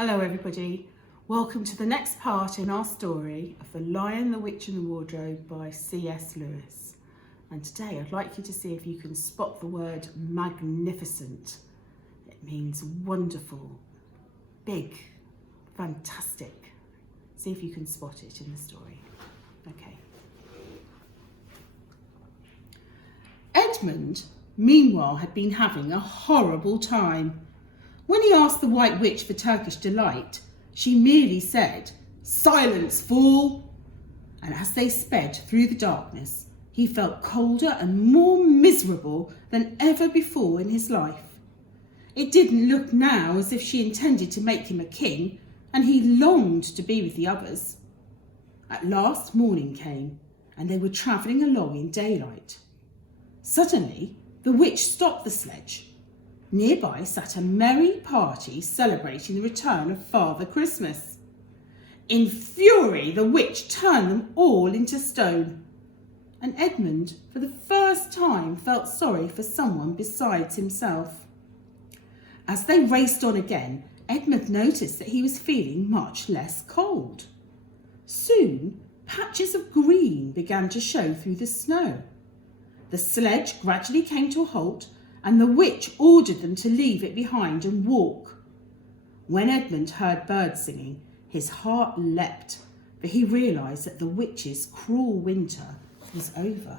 Hello everybody, welcome to the next part in our story of The Lion, the Witch and the Wardrobe by C.S. Lewis. And today I'd like you to see if you can spot the word magnificent. It means wonderful, big, fantastic. See if you can spot it in the story. Okay. Edmund, meanwhile, had been having a horrible time. When he asked the White Witch for Turkish delight, she merely said, "Silence, fool!" And as they sped through the darkness, he felt colder and more miserable than ever before in his life. It didn't look now as if she intended to make him a king, and he longed to be with the others. At last morning came, and they were travelling along in daylight. Suddenly, the witch stopped the sledge. Nearby sat a merry party celebrating the return of Father Christmas. In fury, the witch turned them all into stone. And Edmund, for the first time, felt sorry for someone besides himself. As they raced on again, Edmund noticed that he was feeling much less cold. Soon, patches of green began to show through the snow. The sledge gradually came to a halt, and the witch ordered them to leave it behind and walk. When Edmund heard birds singing, his heart leapt, for he realised that the witch's cruel winter was over.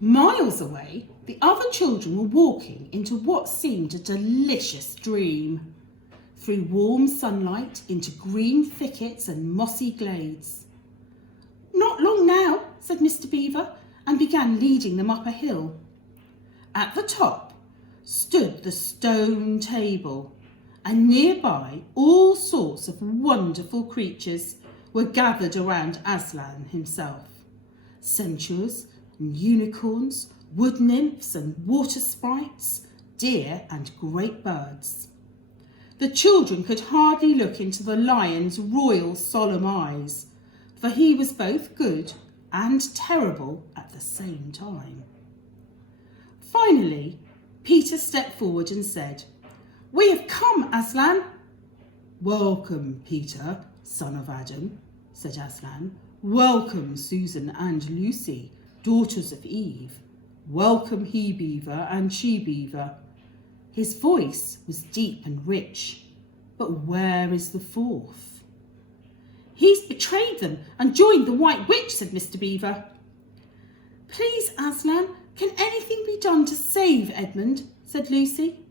Miles away, the other children were walking into what seemed a delicious dream. Through warm sunlight, into green thickets and mossy glades. "Not long now," said Mr. Beaver, and began leading them up a hill. At the top stood the stone table, and nearby all sorts of wonderful creatures were gathered around Aslan himself. Centaurs and unicorns, wood nymphs and water sprites, deer and great birds. The children could hardly look into the lion's royal solemn eyes, for he was both good and terrible at the same time. Finally, Peter stepped forward and said, "We have come, Aslan." "Welcome, Peter, son of Adam," said Aslan. "Welcome, Susan and Lucy, daughters of Eve. Welcome, he beaver and she beaver." His voice was deep and rich. But where is the fourth? "He's betrayed them and joined the White Witch," said Mr. Beaver. "Please, Aslan, can anything be done to save Edmund?" said Lucy.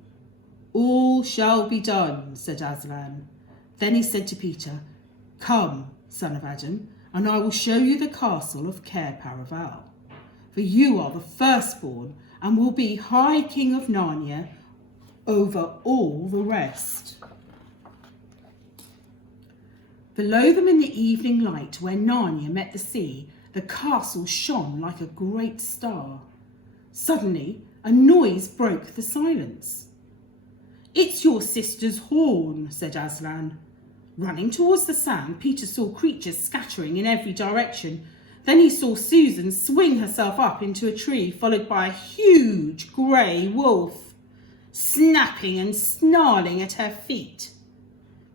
"All shall be done," said Aslan. Then he said to Peter, "Come, son of Adam, and I will show you the castle of Cair Paravel. For you are the firstborn and will be High King of Narnia over all the rest." Below them in the evening light, where Narnia met the sea, the castle shone like a great star. Suddenly, a noise broke the silence. "It's your sister's horn," said Aslan. Running towards the sound, Peter saw creatures scattering in every direction. Then he saw Susan swing herself up into a tree, followed by a huge grey wolf, snapping and snarling at her feet.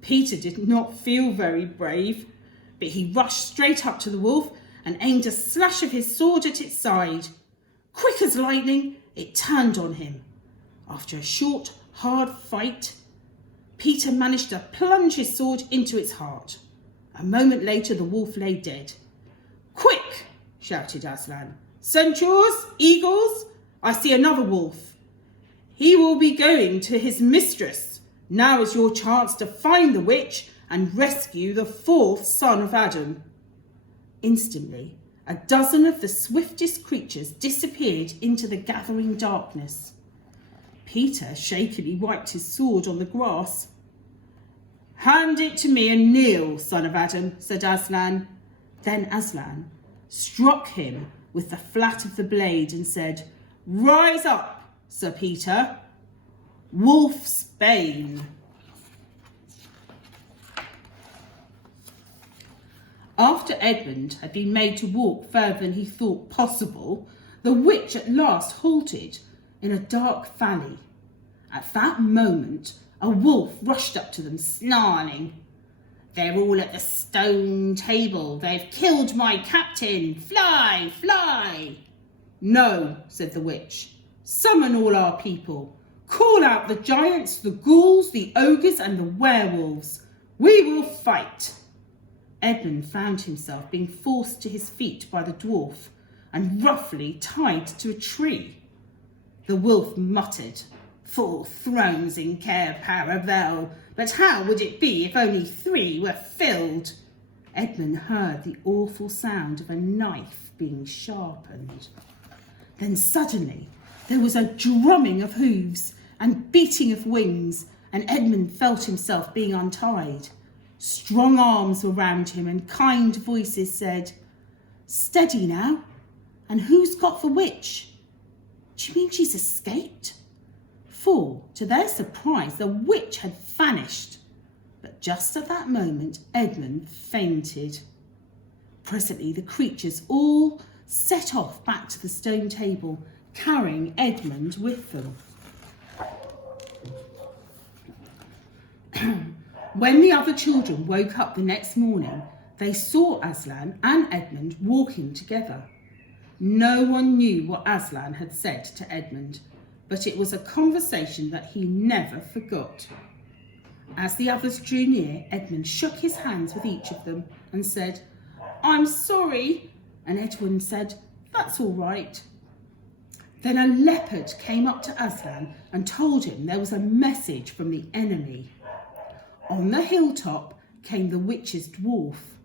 Peter did not feel very brave, but he rushed straight up to the wolf and aimed a slash of his sword at its side. Quick as lightning, it turned on him. After a short, hard fight, Peter managed to plunge his sword into its heart. A moment later, the wolf lay dead. "Quick!" shouted Aslan. "Centaurs, eagles, I see another wolf. He will be going to his mistress. Now is your chance to find the witch and rescue the fourth son of Adam." Instantly, a dozen of the swiftest creatures disappeared into the gathering darkness. Peter shakily wiped his sword on the grass. "Hand it to me and kneel, son of Adam," said Aslan. Then Aslan struck him with the flat of the blade and said, "Rise up, Sir Peter. Wolf's bane." After Edmund had been made to walk further than he thought possible, the witch at last halted in a dark valley. At that moment, a wolf rushed up to them, snarling. "They're all at the stone table. They've killed my captain. Fly, fly!" "No," said the witch. "Summon all our people. Call out the giants, the ghouls, the ogres and the werewolves. We will fight." Edmund found himself being forced to his feet by the dwarf and roughly tied to a tree. The wolf muttered, "4 thrones in Cair Paravel, but how would it be if only 3 were filled?" Edmund heard the awful sound of a knife being sharpened. Then suddenly there was a drumming of hooves and beating of wings, and Edmund felt himself being untied. Strong arms were round him and kind voices said, "Steady now. And who's got the witch? Do you mean she's escaped?" For, to their surprise, the witch had vanished. But just at that moment, Edmund fainted. Presently, the creatures all set off back to the stone table, carrying Edmund with them. When the other children woke up the next morning, they saw Aslan and Edmund walking together. No one knew what Aslan had said to Edmund, but it was a conversation that he never forgot. As the others drew near, Edmund shook his hands with each of them and said, "I'm sorry," and Edmund said, "That's all right." Then a leopard came up to Aslan and told him there was a message from the enemy. On the hilltop came the witch's dwarf.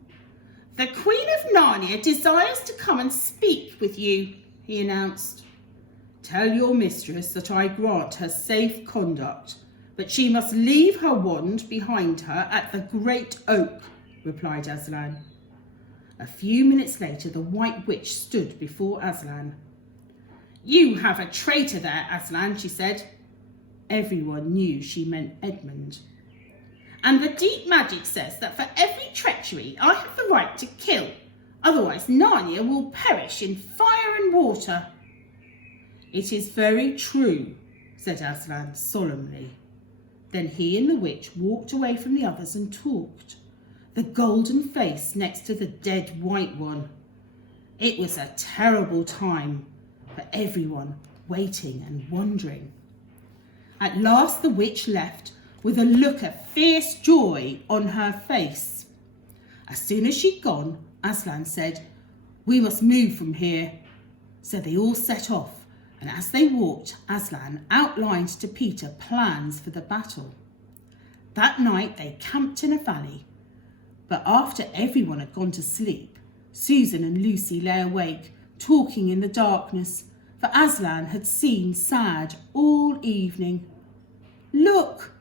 "The Queen of Narnia desires to come and speak with you," he announced. "Tell your mistress that I grant her safe conduct, but she must leave her wand behind her at the Great Oak," replied Aslan. A few minutes later, the White Witch stood before Aslan. "You have a traitor there, Aslan," she said. Everyone knew she meant Edmund. "And the deep magic says that for every treachery I have the right to kill, otherwise Narnia will perish in fire and water." "It is very true," said Aslan solemnly. Then he and the witch walked away from the others and talked, the golden face next to the dead white one. It was a terrible time for everyone, waiting and wondering. At last the witch left with a look of fierce joy on her face. As soon as she'd gone, Aslan said, "We must move from here." So they all set off, and as they walked, Aslan outlined to Peter plans for the battle. That night they camped in a valley, but after everyone had gone to sleep, Susan and Lucy lay awake, talking in the darkness, for Aslan had seemed sad all evening. "Look,"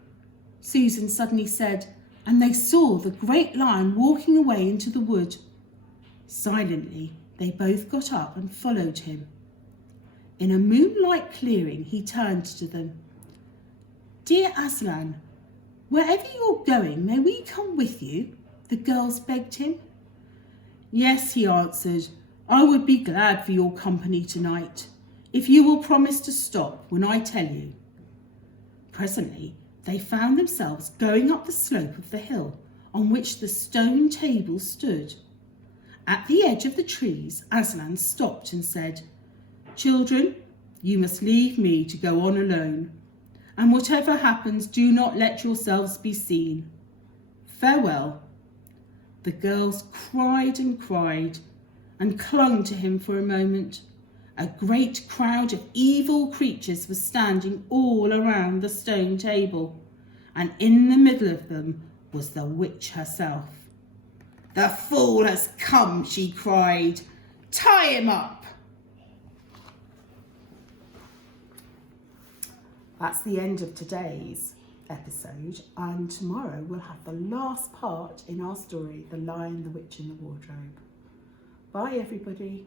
Susan suddenly said, and they saw the great lion walking away into the wood. Silently, they both got up and followed him. In a moonlight clearing, he turned to them. "Dear Aslan, wherever you're going, may we come with you?" the girls begged him. "Yes," he answered, "I would be glad for your company tonight, if you will promise to stop when I tell you." Presently, they found themselves going up the slope of the hill on which the stone table stood. At the edge of the trees, Aslan stopped and said, "Children, you must leave me to go on alone, and whatever happens, do not let yourselves be seen. Farewell." The girls cried and clung to him for a moment. A great crowd of evil creatures was standing all around the stone table, and in the middle of them was the witch herself. "The fool has come," she cried. "Tie him up." That's the end of today's episode, and tomorrow we'll have the last part in our story, The Lion, the Witch and the Wardrobe. Bye everybody.